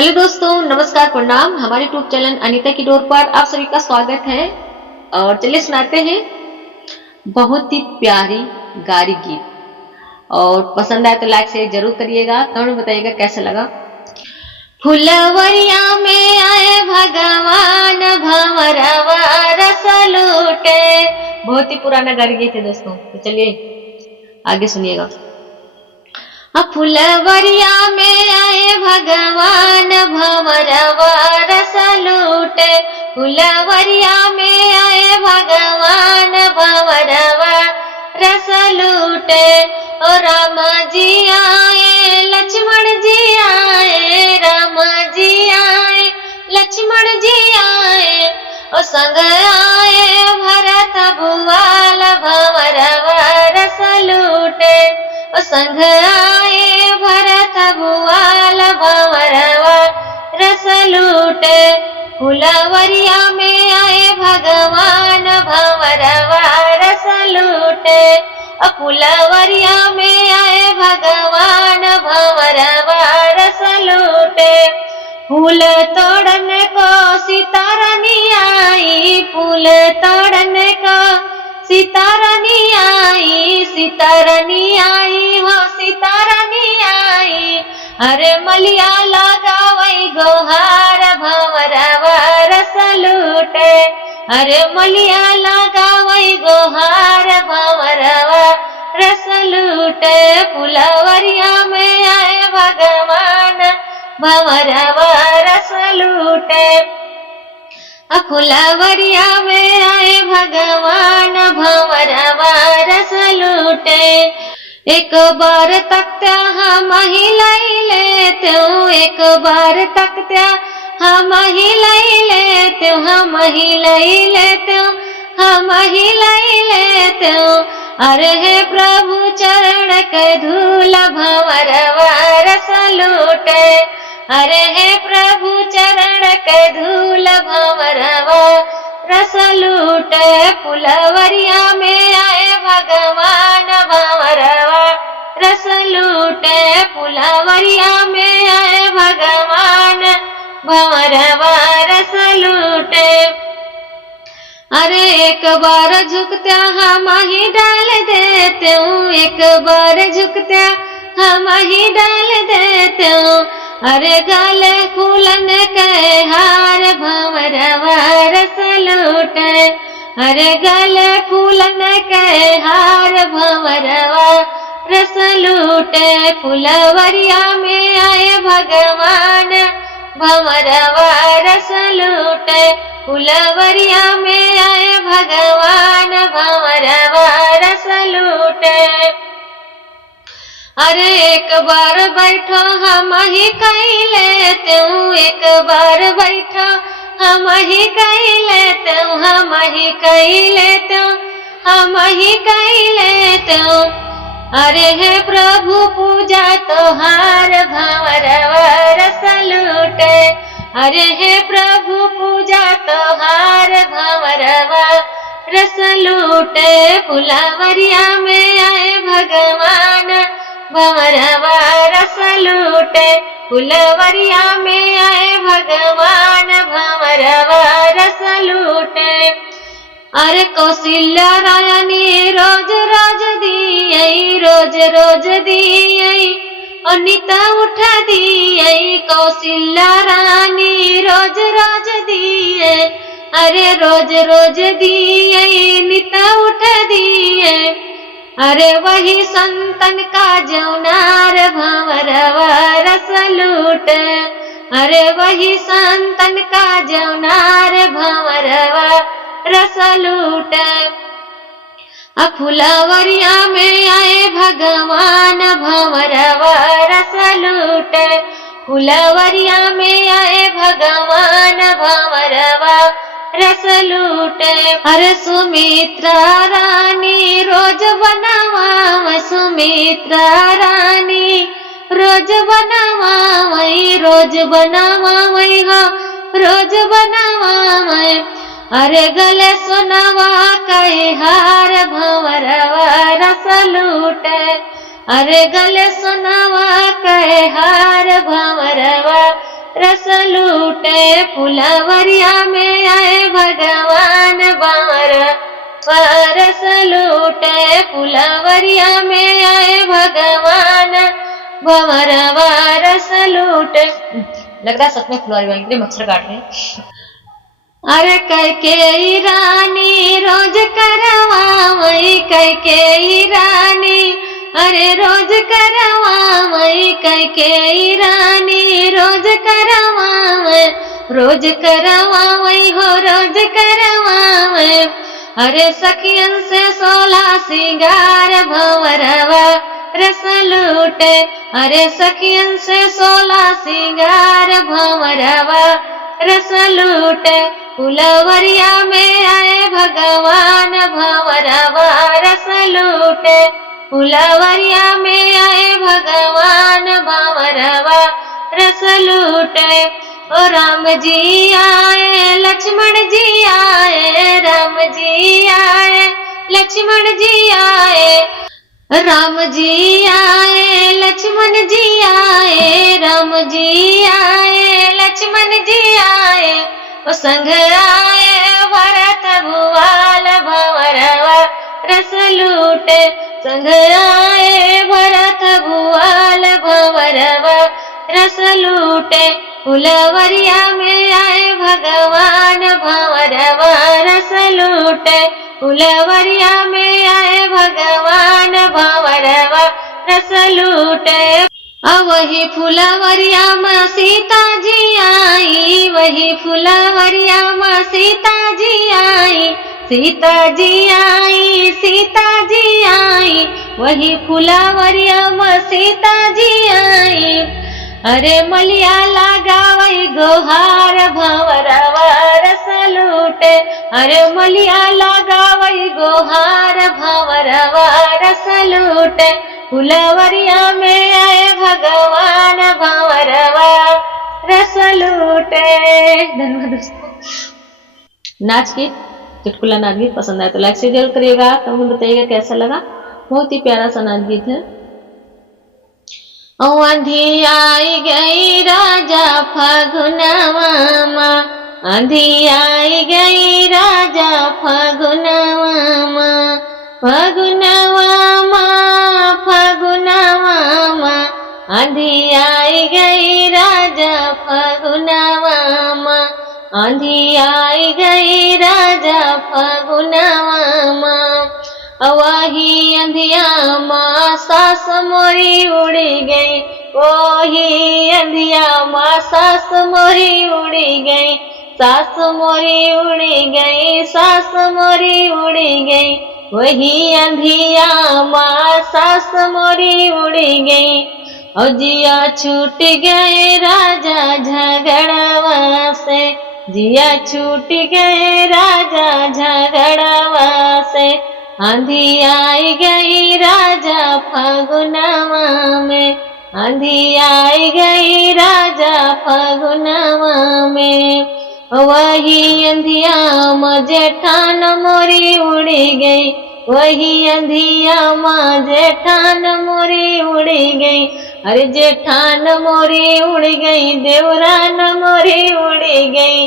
Hello दोस्तों, नमस्कार, प्रणाम। हमारे यूट्यूब चैनल अनीता की डोर पर आप सभी का स्वागत है। और चलिए सुनाते हैं बहुत ही प्यारी गारी गीत। और पसंद आए तो लाइक शेयर जरूर करिएगा, कमेंट में बताइएगा कैसा लगा। फुलवरिया में आए भगवान, भंवरवा रस लूटे। बहुत ही पुराना गारी गीत है दोस्तों, तो चलिए आगे सुनिएगा। फुलवरिया में आए भगवान, भंवरवा रस लूटे। फुलवरिया में आए भगवान, भंवरवा रस लूटे। ओ राम जी आए, लक्ष्मण जी आए, राम जी आए, लक्ष्मण जी आए। ओ संग आए भरत भुआल, भंवरवा रस लूटे। ओ संग आए भरत भुआल, भंवरवा रस लूटे। फुलवरिया में आए भगवान, भंवरवा रस लूटे। फुलवरिया में आए भगवान, भंवरवा रस लूटे। फूल तोड़न को सीता रानी आई, फूल तोड़न को सीता रानी आई, सीता रानी आई हो सीता रानी आई। अरे मलिया लगावई गोहार, भंवरवा रस लूटे। अरे मलिया लगावई गोहार, भंवरवा रस लूटे। फुलवरिया में आए भगवान, भंवरवा रस लूटे। फुलवरिया में आए भगवान, भंवरवा रस लूटे। एक बार तकत्या हम ही लाई लेते हूँ, एक बार तकत्या हम ही लाई लेते हूँ, हम ही लाई लेते हूँ, हम ही लाई लेते हूँ। अरे हे प्रभु चरण के धूल, भंवरवा रस लूटे। अरे हे प्रभु चरण के धूल, भंवरवा रस लूटे। फुलवरिया में आए भगवान, भंवरवा रस लूटे। फुलवरिया में आए भगवान, भंवरवा रस लूटे। अरे एक बार झुकत्या हम ही डाल देते हूँ, एक बार झुकत्या हम ही डाल देते हूँ। अरे गले फूलन के हार, भंवरवा रस लूटे। अरे गले फूलन के हार, भंवरवा रस लूटे। फुलवरिया में आए भगवान, भंवरवा रस लूटे। फुलवरिया में आए भगवान, भंवरवा रस लूटे। अरे एक बार बैठो हम ही कही लेते हूँ, एक बार बैठो हम ही कही लेते हूँ, हम ही कही लेते हूँ, हम ही कही लेते हूँ। अरे हे प्रभु पूजा तोहार, भंवरवा रस लूटे। अरे हे प्रभु पूजा तोहार, भंवरवा रस लूटे। फुलवरिया में आए भगवान, भंवरवा रस लूटे। फुलवरिया में आए भगवान, भंवरवा रस लूटे। अरे कौशल्या रानी रोज रोज दियई, रोज रोज दियई, अनीता उठा दियई। कौशल्या रानी रोज रोज दिए, अरे रोज रोज दियई, अनीता उठा दिए। अरे वही संतन का जौनार, भंवरवा रस लूटे। अरे वही संतन का जौनार, भंवरवा रस लूटे। फुलवरिया में आए भगवान, भंवरवा रस लूटे। फुलवरिया में आए भगवान, भंवरवा रस लूटे। अरे सुमित्रा रानी रोज बनावा, सुमित्रा रानी रोज बनावा, वही रोज बनावा, वही हो रोज बनावा वही। अरे गले सोनावा कई हार, भंवरवा रस लूटे। अरे गले सोनावा कई हार, भंवरवा रस लूटे फुलवरिया में आए भगवान भंवर रस लूटे फुलवरिया में आए भगवान भंवर रस लूटे। लग रहा है सच में फुलवारी वाली के लिए मच्छर काट रहे हैं। अरे कैकेयी रानी रोज करवावई कैकेयी रानी अरे रोज करवावई कैकेयी रानी रोज करवावई हो रोज करवावई। अरे सखियन से 16 सिंगार भंवरवा रस लूटे अरे सखियन से 16 सिंगार भंवरवा रस लूटे फुलवरिया में आए भगवान भंवरवा रस लूटे फुलवरिया में आए भगवान भंवरवा रस लूटे। ओ राम जी आए लक्ष्मण जी आए राम जी आए लक्ष्मण जी आए राम जी आए लक्ष्मण जी आए राम जी आए लक्ष्मण जी आए। ओ संग आए भरत भुआल भंवरवा रस लूटे संग आए भरत भुआल भंवरवा रस लूटे फुलवरिया में आए भगवान भंवरवा रस लूटे फुलवरिया में आए भगवान भंवरवा रस लूटे। वही फुलवरिया में सीता जी आई वही फुलवरिया में सीता जी आई सीता जी आई सीता जी आई वही फुलवरिया में सीता जी आई। अरे मलिया लगावई गोहार भंवरवा रस लूटे अरे मलिया लगावई गोहार भंवरवा रस लूटे फुलवरिया में आए भगवान भंवरवा रस लूटे। धन्यवाद दोस्तों। नाच गीत चुटकुला नाच गीत पसंद आए तो लाइक से जरूर करिएगा, कमेंट बताइएगा कैसा लगा। बहुत ही प्यारा सा नाच गीत है। आंधी आई गई राजा फागुनवा माँ आंधी आई गई राजा फागुनवा माँ फागुनवा माँ फागुनवा माँ आंधी आई गई राजा फागुनवा माँ आंधी आई गई राजा फागुनवा माँ। वही अंधिया माँ सास मोरी उड़ी गई वही अंधिया माँ सास मोरी उड़ी गई सास मोरी उड़ी गई सास मोरी उड़ी गई वही अंधिया माँ सास मोरी उड़ी गई। और जिया छूट गए राजा झगड़वा से जिया छूट गए राजा झगड़वा से आंधी आई गई राजा फागुनवा में आंधी आई गई राजा फागुनवा में। वही अंधिया माँ जेठान मोरी उड़ी गई वही अंधिया माँ जेठान मोरी उड़ी गई। अरे जेठान मोरी उड़ी गई देवरान मोरी उड़ी गई।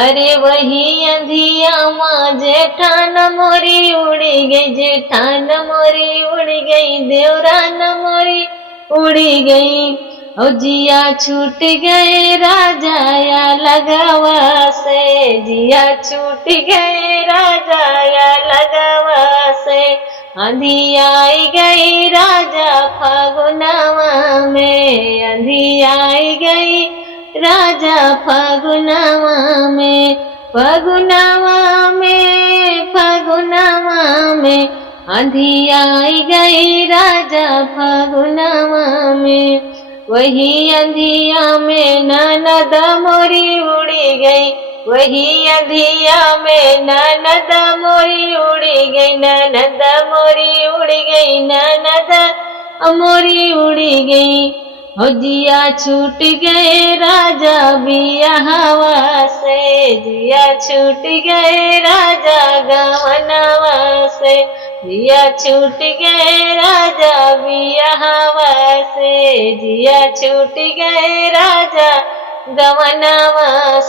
अरे वही अंधिया माँ जेठान मोरी उड़ी गई जेठान मोरी उड़ी गई देवरान मोरी उड़ी गई। और जिया छूट गए राजा या लगावा से जिया छूट गए राजा या लगावा से आंधी आई गई राजा फागुनवा में आंधी आई गई राजा फागुनवा में फागुनवा में फागुनवा में आंधी आई गई राजा फागुनवा में। वही अंधिया में ननद मोरी उड़ी गई वही अंधिया में ननद मोरी उड़ी गई ननद मोरी उड़ी गई ननद मोरी उड़ी गई। हो जिया छूट गए राजा बिया हवा से जिया छूट गए राजा गवनवा से जिया छूट गए राजा बिया हवा से जिया छूट गए राजा गवनवा